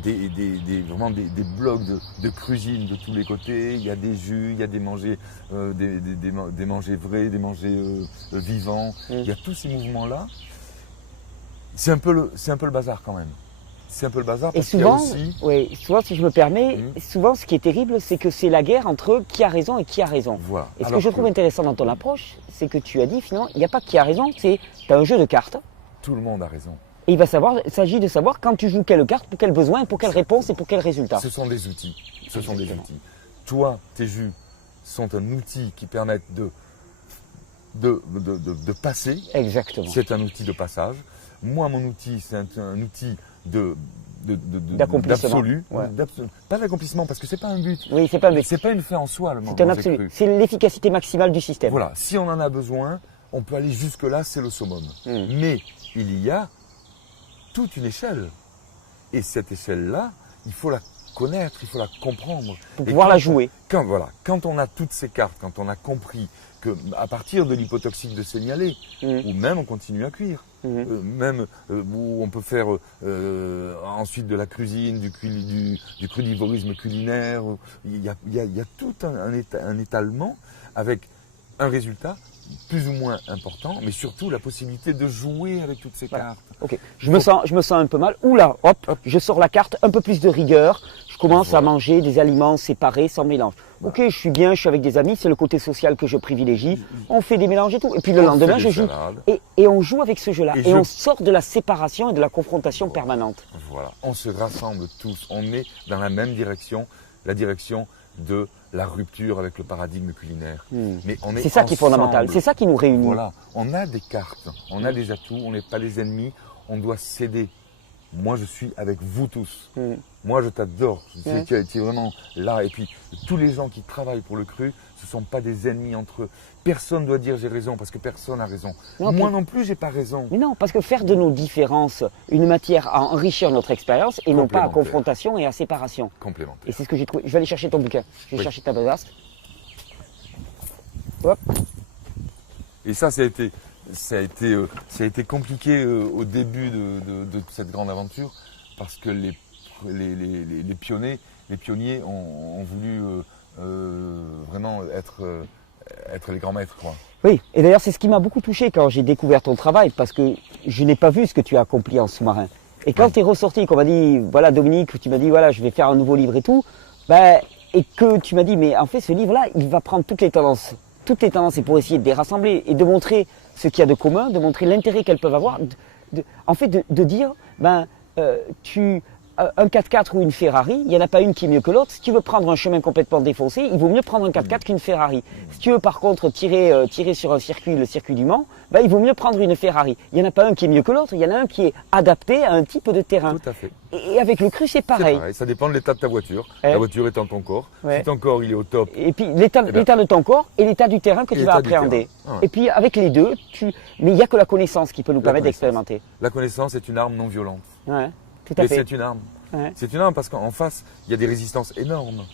vraiment des blocs de cuisine de tous les côtés. Il y a des jus, il y a des mangers, des mangers vrais, des mangers vivants. Il y a tous ces mouvements-là. C'est un peu le bazar quand même. C'est un peu le bazar Et parce qu'il y a souvent, aussi... oui, souvent, si je me permets, souvent ce qui est terrible, c'est que c'est la guerre entre qui a raison et qui a raison. Voilà. Et ce que Alors je trouve intéressant dans ton approche, c'est que tu as dit finalement, il n'y a pas qui a raison, c'est tu as un jeu de cartes. Tout le monde a raison. Et il s'agit de savoir quand tu joues quelle carte, pour quel besoin, pour quelle réponse et pour quel résultat. Ce sont des outils. Ce sont des Exactement. outils. Toi, tes jus sont un outil qui permettent de passer. Exactement. C'est un outil de passage. Moi, mon outil, c'est un outil D'accomplissement. d'absolu. Ouais. Pas d'accomplissement, parce que c'est pas un but. Oui, c'est pas un but. C'est pas une fin en soi, le C'est un manger absolu. cru. C'est l'efficacité maximale du système. Voilà, si on en a besoin, on peut aller jusque-là, c'est le summum. Mais il y a toute une échelle. Et cette échelle-là, il faut la connaître, il faut la comprendre. Pour Et pouvoir quand la jouer. Quand on a toutes ces cartes, quand on a compris qu'à partir de l'hypotoxique de signaler, ou même on continue à cuire, où on peut faire ensuite de la cuisine, du crudivorisme culinaire, il y a tout un étalement avec un résultat plus ou moins important, mais surtout la possibilité de jouer avec toutes ces cartes. Ok. Je me sens un peu mal. Oula, hop, je sors la carte, un peu plus de rigueur. Je commence à manger des aliments séparés, sans mélange. Ok, je suis bien, je suis avec des amis, c'est le côté social que je privilégie. On fait des mélanges et tout. Et puis le lendemain, je joue. Et on joue avec ce jeu-là. Et on sort de la séparation et de la confrontation permanente. Voilà, on se rassemble tous. On est dans la même direction, la direction de la rupture avec le paradigme culinaire. Mais on est C'est ça qui est fondamental, c'est ça qui nous réunit. Voilà, on a des cartes, on a des atouts, on n'est pas les ennemis, on doit s'aider. Moi, je suis avec vous tous. Moi, je t'adore. Tu es vraiment là. Et puis, tous les gens qui travaillent pour le cru, ce ne sont pas des ennemis entre eux. Personne ne doit dire j'ai raison parce que personne n'a raison. Non, moi non plus, j'ai pas raison. Mais non, parce que faire de nos différences une matière à enrichir notre expérience et non pas à confrontation et à séparation. Complémentaire. Et c'est ce que j'ai trouvé. Je vais aller chercher ton bouquin. Je vais chercher ta besace. Hop. Et ça a été compliqué au début de cette grande aventure parce que les pionniers ont voulu vraiment être les grands maîtres, quoi. Oui, et d'ailleurs c'est ce qui m'a beaucoup touché quand j'ai découvert ton travail parce que je n'ai pas vu ce que tu as accompli en sous-marin. Et quand tu es ressorti, qu'on m'a dit, voilà Dominique, tu m'as dit, voilà je vais faire un nouveau livre et tout, et que tu m'as dit, mais en fait ce livre-là, il va prendre toutes les tendances et pour essayer de les rassembler et de montrer ce qu'il y a de commun, de montrer l'intérêt qu'elles peuvent avoir, de dire, un 4x4 ou une Ferrari, il n'y en a pas une qui est mieux que l'autre. Si tu veux prendre un chemin complètement défoncé, il vaut mieux prendre un 4x4 qu'une Ferrari. Si tu veux par contre tirer sur un circuit, le circuit du Mans, bah, il vaut mieux prendre une Ferrari. Il n'y en a pas un qui est mieux que l'autre, il y en a un qui est adapté à un type de terrain. Tout à fait. Et avec le cru, c'est pareil. Ça dépend de l'état de ta voiture. La voiture étant ton corps. Ouais. Si ton corps il est au top. Et puis l'état de ton corps et l'état du terrain que tu vas l'état du appréhender. terrain. Ouais. Et puis avec les deux, mais il n'y a que la connaissance qui peut nous permettre connaissance. d'expérimenter. La connaissance est une arme non violente. Ouais, tout à Mais fait. c'est une arme. Ouais. C'est une arme parce qu'en face, il y a des résistances énormes.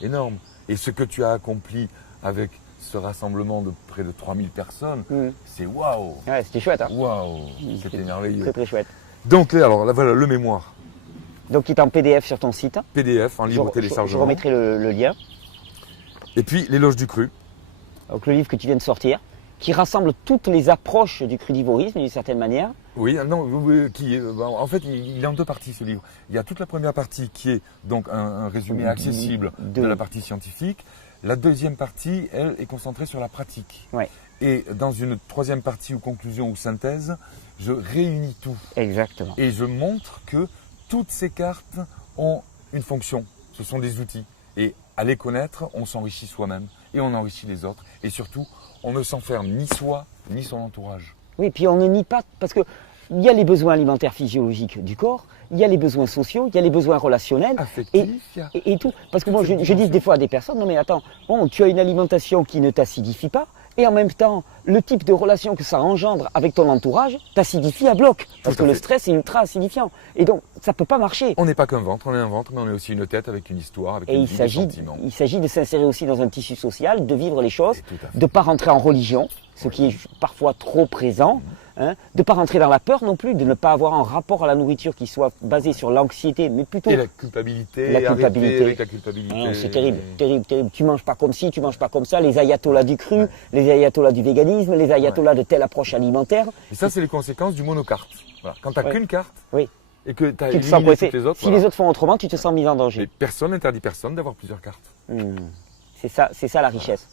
Énormes. Et ce que tu as accompli avec ce rassemblement de près de 3000 personnes, c'est waouh. Ouais, c'était chouette. Hein. Waouh. C'était merveilleux. Très très chouette. Donc là, alors là, voilà le mémoire. Donc il est en PDF sur ton site. PDF en libre Je téléchargement. remettrai le lien. Et puis l'éloge du cru. Donc le livre que tu viens de sortir, qui rassemble toutes les approches du crudivorisme d'une certaine manière. Oui, non, en fait, il est en deux parties ce livre. Il y a toute la première partie qui est donc un résumé accessible de la partie scientifique. La deuxième partie, elle, est concentrée sur la pratique. Ouais. Et dans une troisième partie ou conclusion ou synthèse, je réunis tout. Exactement. Et je montre que toutes ces cartes ont une fonction. Ce sont des outils. Et à les connaître, on s'enrichit soi-même et on enrichit les autres. Et surtout, on ne s'enferme ni soi, ni son entourage. Oui, puis on ne nie pas, parce qu'il y a les besoins alimentaires physiologiques du corps, il y a les besoins sociaux, il y a les besoins relationnels. Affectifs, et tout. Parce que moi, je dis des fois à des personnes, non mais attends, bon, tu as une alimentation qui ne t'acidifie pas, et en même temps, le type de relation que ça engendre avec ton entourage t'acidifie à bloc. Parce que le stress est ultra acidifiant. Et donc, ça ne peut pas marcher. On n'est pas qu'un ventre, on est un ventre, mais on est aussi une tête avec une histoire, avec et une vie, des sentiments. Il s'agit de s'insérer aussi dans un tissu social, de vivre les choses, de ne pas rentrer en religion, ce qui est parfois trop présent. Hein, de ne pas rentrer dans la peur non plus, de ne pas avoir un rapport à la nourriture qui soit basé sur l'anxiété, mais plutôt... Et la culpabilité, avec la culpabilité. Non, c'est terrible, terrible, terrible. Tu manges pas comme ci, tu manges pas comme ça, les ayatollahs du cru, les ayatollahs du véganisme, les ayatollahs de telle approche alimentaire. Et ça, c'est les conséquences du monocarte. Voilà. Quand tu n'as qu'une carte, et que tu as éliminé toutes les autres... Si les autres font autrement, tu te sens mis en danger. Mais personne n'interdit personne d'avoir plusieurs cartes. C'est ça la richesse.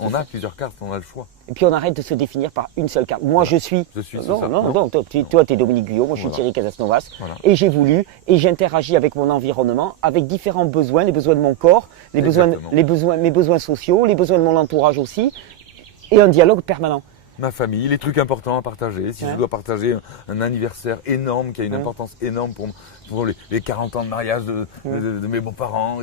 On a plusieurs cartes, on a le choix. Et puis on arrête de se définir par une seule carte. Moi je suis non, toi tu es Dominique Guyot, moi je suis Thierry Casasnovas. Et j'évolue et j'interagis avec mon environnement, avec différents besoins, les besoins de mon corps, mes besoins sociaux, les besoins de mon entourage aussi, et un dialogue permanent. Ma famille, les trucs importants à partager. Si je dois partager un anniversaire énorme qui a une importance énorme pour les 40 ans de mariage de mes beaux-parents,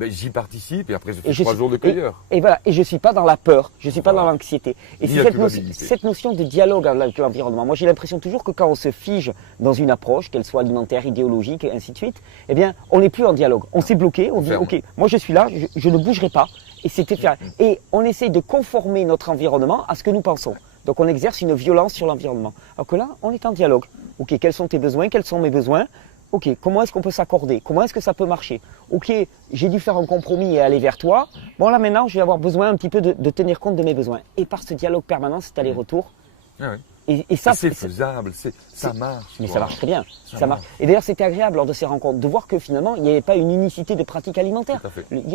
j'y participe et après je fais 3 jours de cueilleur. Et voilà, et je ne suis pas dans la peur, je ne suis pas dans l'anxiété. Et c'est cette notion de dialogue avec l'environnement. Moi j'ai l'impression toujours que quand on se fige dans une approche, qu'elle soit alimentaire, idéologique, et ainsi de suite, eh bien on n'est plus en dialogue. On s'est bloqué, on dit ok, moi je suis là, je ne bougerai pas. Et on essaye de conformer notre environnement à ce que nous pensons. Donc on exerce une violence sur l'environnement. Alors que là, on est en dialogue. Ok, quels sont tes besoins? Quels sont mes besoins? Ok, comment est-ce qu'on peut s'accorder? Comment est-ce que ça peut marcher? Ok, j'ai dû faire un compromis et aller vers toi. Bon là maintenant, je vais avoir besoin un petit peu de tenir compte de mes besoins. Et par ce dialogue permanent, cet aller-retour. Et ça, c'est faisable, ça marche. Mais ça marche très bien. Ça marche. Et d'ailleurs, c'était agréable lors de ces rencontres de voir que finalement, il n'y avait pas une unicité de pratique alimentaire. Il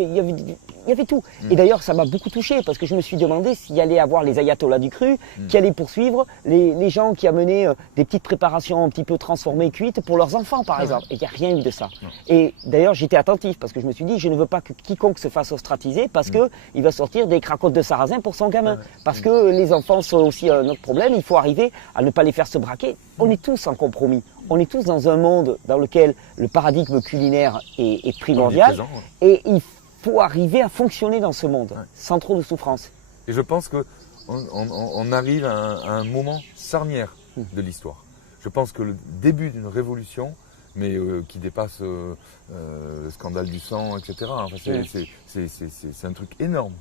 y avait tout. Et d'ailleurs, ça m'a beaucoup touché parce que je me suis demandé s'il y allait avoir les ayatollahs du cru qui allaient poursuivre les gens qui amenaient des petites préparations un petit peu transformées, cuites pour leurs enfants, par exemple. Et il n'y a rien eu de ça. Et d'ailleurs, j'étais attentif parce que je me suis dit, je ne veux pas que quiconque se fasse ostratiser parce qu'il va sortir des cracottes de sarrasin pour son gamin. Parce que les enfants sont aussi un autre problème. Il faut arriver à ne pas les faire se braquer. On est tous en compromis. On est tous dans un monde dans lequel le paradigme culinaire est primordial. Et il faut arriver à fonctionner dans ce monde sans trop de souffrance. Et je pense qu'on arrive à un moment charnière de l'histoire. Je pense que le début d'une révolution, mais qui dépasse le scandale du sang, etc. Enfin, c'est un truc énorme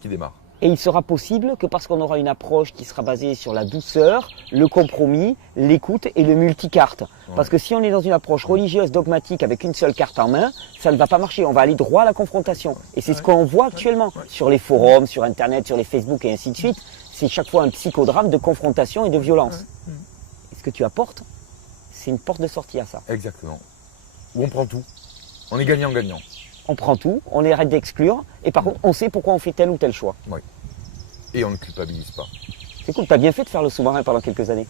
qui démarre. Et il sera possible que parce qu'on aura une approche qui sera basée sur la douceur, le compromis, l'écoute et le multicarte. Parce que si on est dans une approche religieuse, dogmatique, avec une seule carte en main, ça ne va pas marcher. On va aller droit à la confrontation. Et c'est ce qu'on voit actuellement sur les forums, sur Internet, sur les Facebook et ainsi de suite. C'est chaque fois un psychodrame de confrontation et de violence. Et ce que tu apportes, c'est une porte de sortie à ça. Exactement. Où on prend tout. On est gagnant-gagnant. On prend tout, on arrête d'exclure, et par contre, on sait pourquoi on fait tel ou tel choix. Oui. Et on ne culpabilise pas. C'est cool, tu as bien fait de faire le sous-marin pendant quelques années.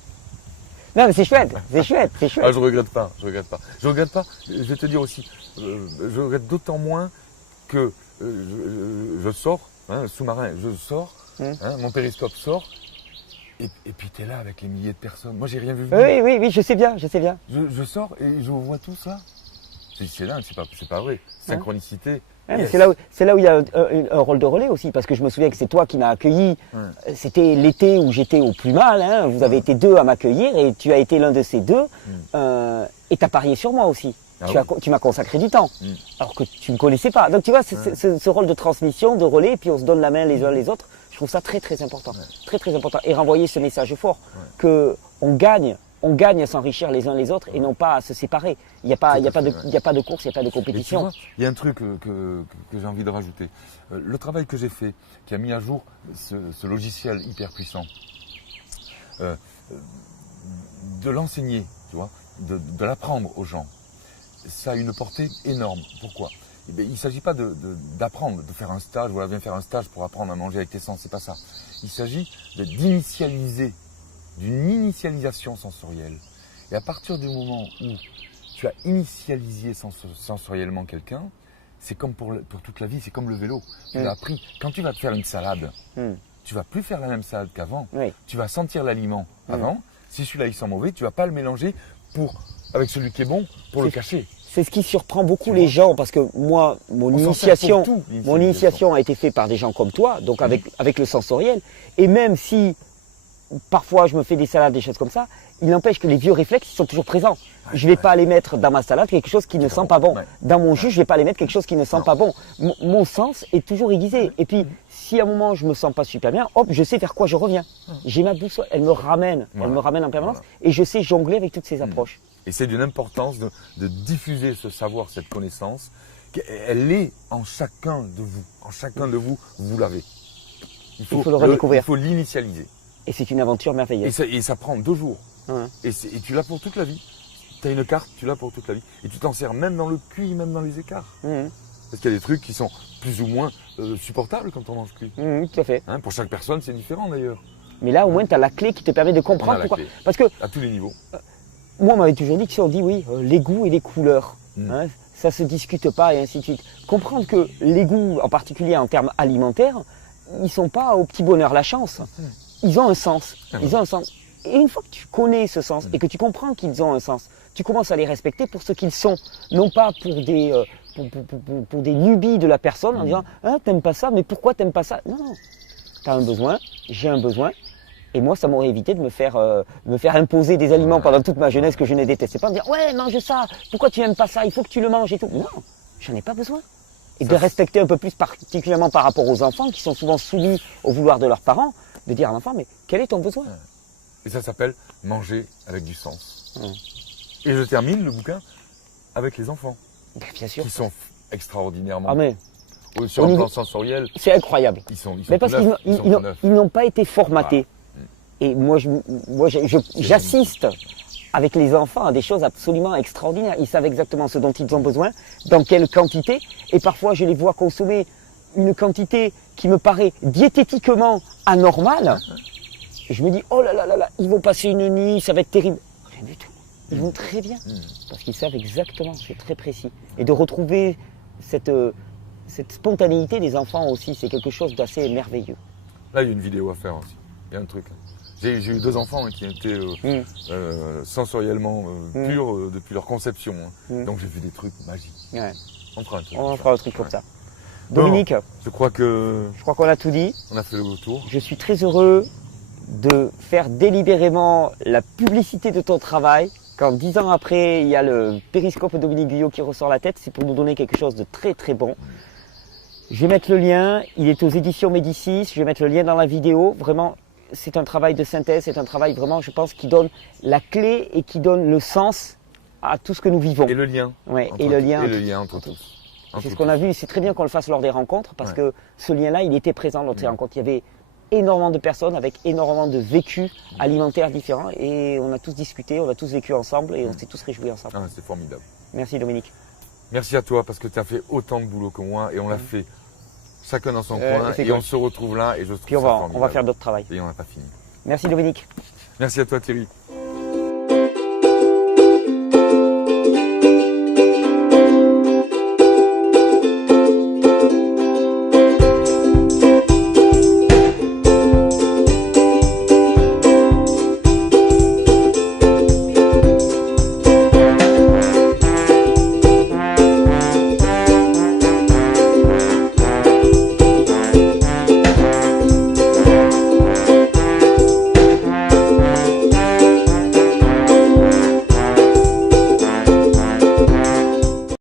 Non, mais c'est chouette, c'est chouette, c'est chouette. Ah, je regrette pas, je regrette pas. Je regrette pas, je vais te dire aussi, je regrette d'autant moins que je sors, hein, sous-marin, je sors, hein, mon périscope sort, et puis tu es là avec les milliers de personnes. Moi, j'ai rien vu venir. Oui, je sais bien, je sais bien. Je sors et je vois tout ça. C'est dingue, c'est pas vrai. Synchronicité. Ouais, Yes. c'est là où il y a un rôle de relais aussi, parce que je me souviens que c'est toi qui m'as accueilli. C'était l'été où j'étais au plus mal. Hein. Vous avez été deux à m'accueillir et tu as été l'un de ces deux. Et tu as parié sur moi aussi. Tu m'as consacré du temps, alors que tu ne me connaissais pas. Donc tu vois, ce rôle de transmission, de relais, et puis on se donne la main les uns les autres, je trouve ça très très important. Très très important. Et renvoyer ce message fort, que on gagne à s'enrichir les uns les autres et non pas à se séparer. Il n'y a pas de course, il n'y a pas de compétition. Tu vois, il y a un truc que j'ai envie de rajouter. Le travail que j'ai fait, qui a mis à jour ce logiciel hyper puissant, de l'enseigner, tu vois, de l'apprendre aux gens, ça a une portée énorme. Pourquoi ? Eh bien, il ne s'agit pas d'apprendre, de faire un stage, voilà, viens faire un stage pour apprendre à manger avec tes sens, c'est pas ça. Il s'agit d'initialiser, d'une initialisation sensorielle. Et à partir du moment où tu as initialisé sensoriellement quelqu'un, c'est comme pour toute la vie, c'est comme le vélo. Tu l'as appris. Quand tu vas te faire une salade, tu vas plus faire la même salade qu'avant. Tu vas sentir l'aliment avant. Si celui-là il sent mauvais, tu vas pas le mélanger avec celui qui est bon pour le cacher. C'est ce qui surprend beaucoup les gens, parce que moi, mon initiation a été faite par des gens comme toi, donc avec le sensoriel. Et même si parfois je me fais des salades, des choses comme ça, il n'empêche que les vieux réflexes ils sont toujours présents. Je ne vais pas aller mettre dans ma salade quelque chose qui ne sent pas bon. Dans mon jus, je ne vais pas aller mettre quelque chose qui ne sent pas bon. Mon sens est toujours aiguisé. Et puis, si à un moment je ne me sens pas super bien, hop, je sais vers quoi je reviens. J'ai ma boussole, elle me ramène en permanence et je sais jongler avec toutes ces approches. Et c'est d'une importance de diffuser ce savoir, cette connaissance. Elle est en chacun de vous. En chacun de vous, vous l'avez. Il faut le redécouvrir. Il faut l'initialiser. Et c'est une aventure merveilleuse. Et ça prend 2 jours. Et tu l'as pour toute la vie. Tu as une carte, tu l'as pour toute la vie. Et tu t'en sers même dans le cuit, même dans les écarts. Parce qu'il y a des trucs qui sont plus ou moins supportables quand on mange cuit. Tout à fait. Hein, pour chaque personne, c'est différent d'ailleurs. Mais là, au moins, tu as la clé qui te permet de comprendre pourquoi. Parce que, à tous les niveaux. Moi, on m'avait toujours dit que si on dit oui, les goûts et les couleurs, ça se discute pas et ainsi de suite. Comprendre que les goûts, en particulier en termes alimentaires, ils sont pas au petit bonheur la chance. Ils ont un sens. Ils ont un sens. Et une fois que tu connais ce sens et que tu comprends qu'ils ont un sens, tu commences à les respecter pour ce qu'ils sont, non pas pour des lubies de la personne en disant t'aimes pas ça, mais pourquoi t'aimes pas ça? Non, t'as un besoin, j'ai un besoin. Et moi, ça m'aurait évité de me faire imposer des aliments pendant toute ma jeunesse que je ne détestais pas, me dire ouais, mange ça, pourquoi tu n'aimes pas ça, il faut que tu le manges et tout. Non, j'en ai pas besoin. Et de respecter un peu plus, particulièrement par rapport aux enfants qui sont souvent soumis au vouloir de leurs parents, de dire à l'enfant mais quel est ton besoin? Et ça s'appelle manger avec du sens. Et je termine le bouquin avec les enfants. Bien sûr. Qui sont extraordinairement. Sur le plan sensoriel. C'est incroyable. Mais parce qu'ils n'ont pas été formatés. Et moi, j'assiste avec les enfants à des choses absolument extraordinaires. Ils savent exactement ce dont ils ont besoin, dans quelle quantité. Et parfois, je les vois consommer une quantité qui me paraît diététiquement anormale. Et je me dis, oh là là là là, ils vont passer une nuit, ça va être terrible. Rien du tout. Ils vont très bien. Parce qu'ils savent exactement, c'est très précis. Et de retrouver cette spontanéité des enfants aussi, c'est quelque chose d'assez merveilleux. Là, il y a une vidéo à faire aussi. Il y a un truc. J'ai eu 2 enfants qui étaient sensoriellement purs depuis leur conception. Donc j'ai vu des trucs magiques. On fera un truc comme ça. Dominique, je crois qu'on a tout dit. On a fait le tour. Je suis très heureux de faire délibérément la publicité de ton travail. Quand 10 ans après, il y a le périscope de Dominique Guyot qui ressort la tête, c'est pour nous donner quelque chose de très très bon. Je vais mettre le lien, il est aux éditions Médicis, je vais mettre le lien dans la vidéo. Vraiment, c'est un travail de synthèse, c'est un travail vraiment, je pense, qui donne la clé et qui donne le sens à tout ce que nous vivons. Et le lien. Et le lien entre tous. C'est ce qu'on a vu, c'est très bien qu'on le fasse lors des rencontres parce que ce lien-là, il était présent lors des rencontres. Il y avait énormément de personnes avec énormément de vécus alimentaires différents et on a tous discuté, on a tous vécu ensemble et on s'est tous réjouis ensemble. C'est formidable. Merci Dominique. Merci à toi parce que tu as fait autant de boulot que moi et on l'a fait chacun dans son coin et on se retrouve là et je trouve ça formidable. On va faire d'autres travail. Et on n'a pas fini. Merci Dominique. Merci à toi Thierry.